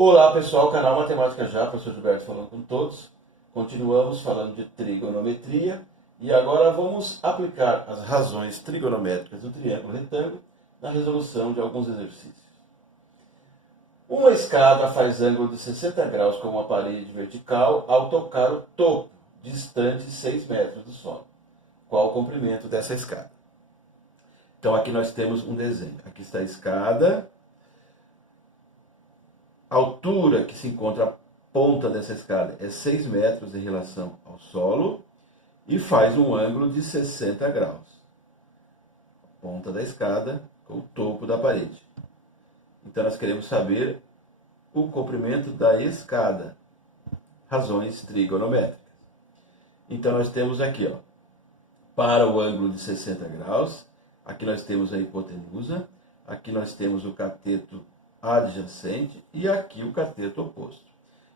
Olá pessoal, canal Matemática Já, professor Gilberto falando com todos. Continuamos falando de trigonometria e agora vamos aplicar as razões trigonométricas do triângulo retângulo na resolução de alguns exercícios. Uma escada faz ângulo de 60 graus com uma parede vertical ao tocar o topo, distante 6 metros do solo. Qual o comprimento dessa escada? Então aqui nós temos um desenho. Aqui está a escada. A altura que se encontra a ponta dessa escada é 6 metros em relação ao solo e faz um ângulo de 60 graus. A ponta da escada com o topo da parede. Então nós queremos saber o comprimento da escada. Razões trigonométricas. Então nós temos aqui, ó, para o ângulo de 60 graus, aqui nós temos a hipotenusa, aqui nós temos o cateto adjacente e aqui o cateto oposto.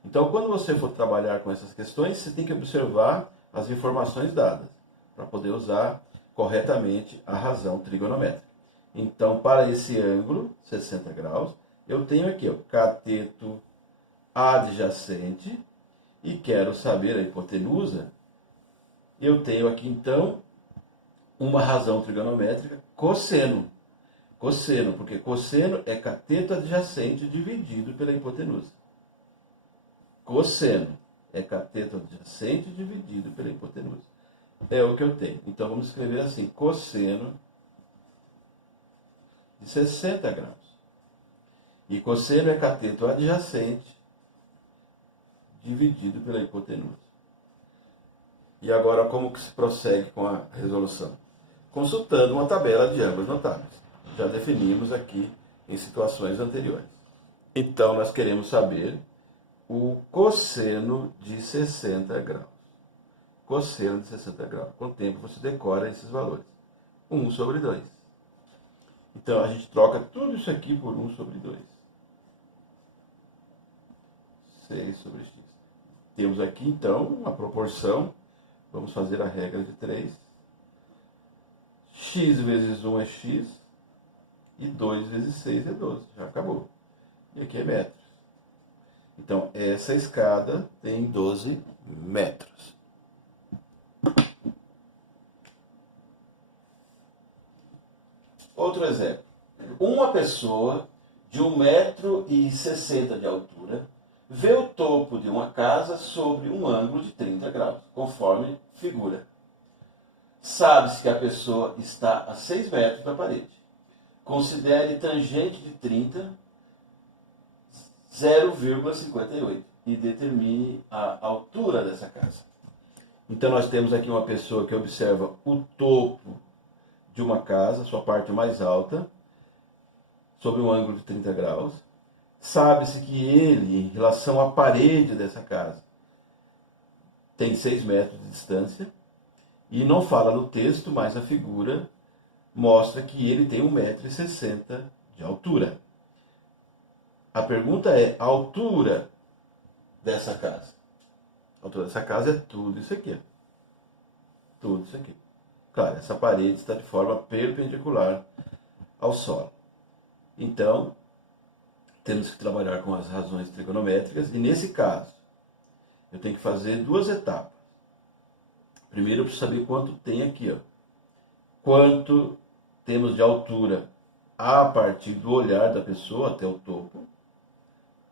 Então, quando você for trabalhar com essas questões, você tem que observar as informações dadas para poder usar corretamente a razão trigonométrica. Então, para esse ângulo, 60 graus, eu tenho aqui o cateto adjacente e quero saber a hipotenusa. Eu tenho aqui, então, uma razão trigonométrica, cosseno. Cosseno, porque cosseno é cateto adjacente dividido pela hipotenusa. Cosseno é cateto adjacente dividido pela hipotenusa. É o que eu tenho. Então vamos escrever assim, cosseno de 60 graus. E cosseno é cateto adjacente dividido pela hipotenusa. E agora como que se prossegue com a resolução? Consultando uma tabela de ângulos notáveis. Já definimos aqui em situações anteriores. Então, nós queremos saber o cosseno de 60 graus. Cosseno de 60 graus. Com o tempo, você decora esses valores. 1 sobre 2. Então, a gente troca tudo isso aqui por 1 sobre 2. 6 sobre x. Temos aqui, então, uma proporção. Vamos fazer a regra de 3. X vezes 1 é x. E 2 vezes 6 é 12. Já acabou. E aqui é metros. Então, essa escada tem 12 metros. Outro exemplo. Uma pessoa de 1,60 m de altura vê o topo de uma casa sobre um ângulo de 30 graus, conforme figura. Sabe-se que a pessoa está a 6 metros da parede. Considere tangente de 30, 0,58 e determine a altura dessa casa. Então nós temos aqui uma pessoa que observa o topo de uma casa, sua parte mais alta, sob um ângulo de 30 graus. Sabe-se que ele, em relação à parede dessa casa, tem 6 metros de distância. E não fala no texto, mas a figura mostra que ele tem 1,60 m de altura. A pergunta é, a altura dessa casa? A altura dessa casa é tudo isso aqui. Tudo isso aqui. Claro, essa parede está de forma perpendicular ao solo. Então, temos que trabalhar com as razões trigonométricas. E nesse caso, eu tenho que fazer duas etapas. Primeiro, eu preciso saber quanto tem aqui, ó. Quanto temos de altura a partir do olhar da pessoa até o topo.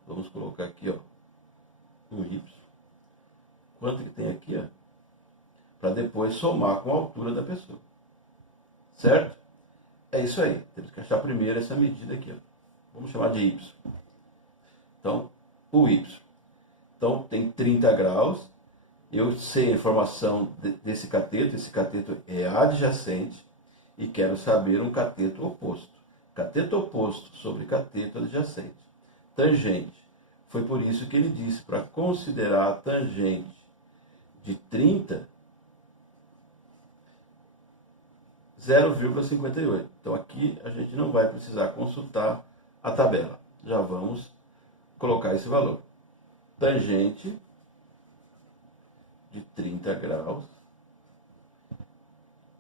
Vamos colocar aqui, ó, um Y. Quanto que tem aqui, ó? Para depois somar com a altura da pessoa. Certo? É isso aí. Temos que achar primeiro essa medida aqui, ó. Vamos chamar de Y. Então, o Y. Então, tem 30 graus. Eu sei a informação desse cateto. Esse cateto é adjacente. E quero saber um cateto oposto. Cateto oposto sobre cateto adjacente. Tangente. Foi por isso que ele disse para considerar a tangente de 30, 0,58. Então aqui a gente não vai precisar consultar a tabela. Já vamos colocar esse valor. Tangente de 30 graus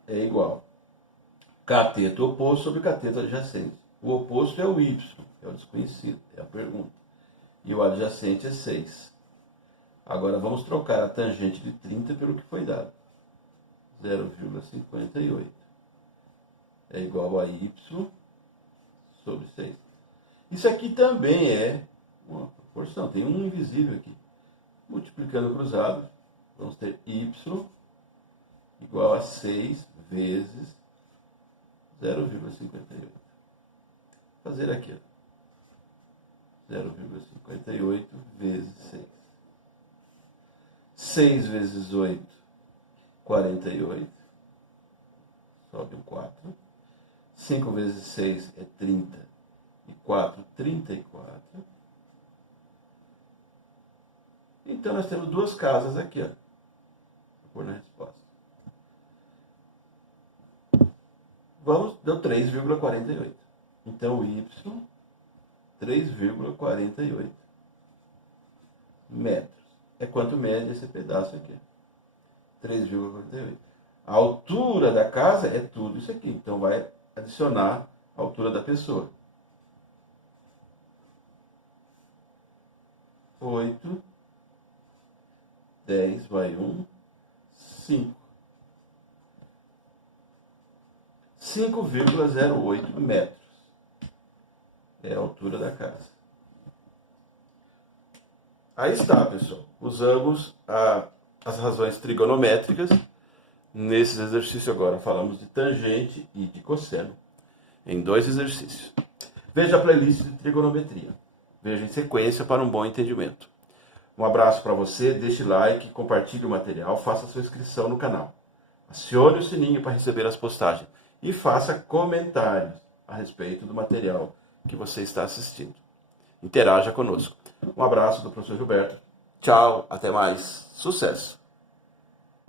é igual cateto oposto sobre cateto adjacente. O oposto é o y, é o desconhecido, é a pergunta. e o adjacente é 6. Agora vamos trocar a tangente de 30 pelo que foi dado. 0,58 é igual a y sobre 6. Isso aqui também é uma proporção, tem um invisível aqui. Multiplicando cruzado, vamos ter y igual a 6 vezes 0,58. Fazer aqui, 0,58 vezes 6. 6 vezes 8, 48. Sobe um 4. 5 vezes 6 é 30. E 4, 34. Então nós temos duas casas aqui, ó. Vou pôr na resposta. Deu 3,48. Então, y, 3,48 metros. É quanto mede esse pedaço aqui. 3,48. A altura da casa é tudo isso aqui. Então, vai adicionar a altura da pessoa. 8, 10, vai 1, 5. 5,08 metros é a altura da casa. Aí está, pessoal. Usamos as razões trigonométricas. Nesses exercícios agora falamos de tangente e de cosseno em 2 exercícios. Veja a playlist de trigonometria. Veja em sequência para um bom entendimento. Um abraço para você, deixe like, compartilhe o material, faça sua inscrição no canal. Acione o sininho para receber as postagens e faça comentários a respeito do material que você está assistindo. Interaja conosco. Um abraço do professor Gilberto. Tchau, até mais. Sucesso!